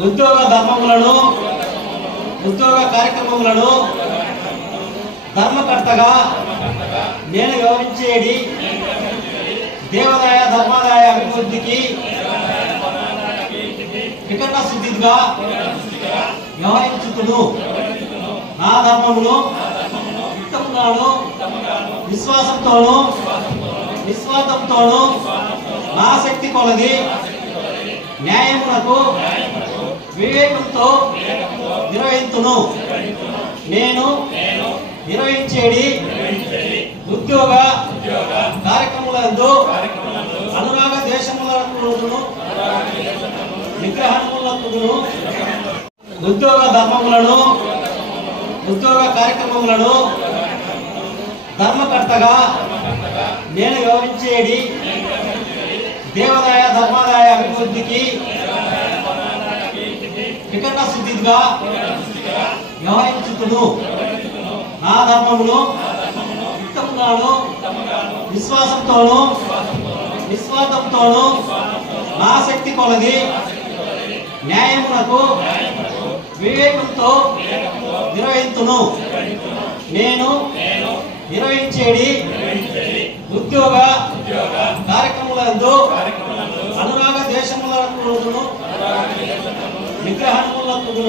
ఉద్యోగ ధర్మములను ఉద్యోగ కార్యక్రమములను ధర్మకర్తగా నేను వ్యవహరించేది దేవాదాయ ధర్మాదాయ అభివృద్ధికి వికట సిద్ధిగా వ్యవహరించుతును. నా ధర్మమును యుక్తముగాను విశ్వాసంతోను నిస్వార్థంతోను నా శక్తి కొలది న్యాయమునకు వివేకంతో నిర్వహించును నేను నిర్వహించేది ఉద్యోగ కార్యక్రమాలందు అనురాగ దేశములను విగ్రహములను ఉద్యోగ ధర్మములను ఉద్యోగ కార్యక్రమములను ధర్మకర్తగా నేను వివరించేది దేవాదాయ ధర్మాదాయ అభివృద్ధికి వికట శుద్ధిగా వ్యవహరించుతును. నా ధర్మమును యుక్తముగాను విశ్వాసంతోను నిస్వార్థంతోను నా శక్తి కొలది. న్యాయమునకు వివేకంతో నిర్వహించును నేను నిర్వహించేది ఉద్యోగ కార్యక్రమాలందు అనురాగ దేశములను విగ్రహములను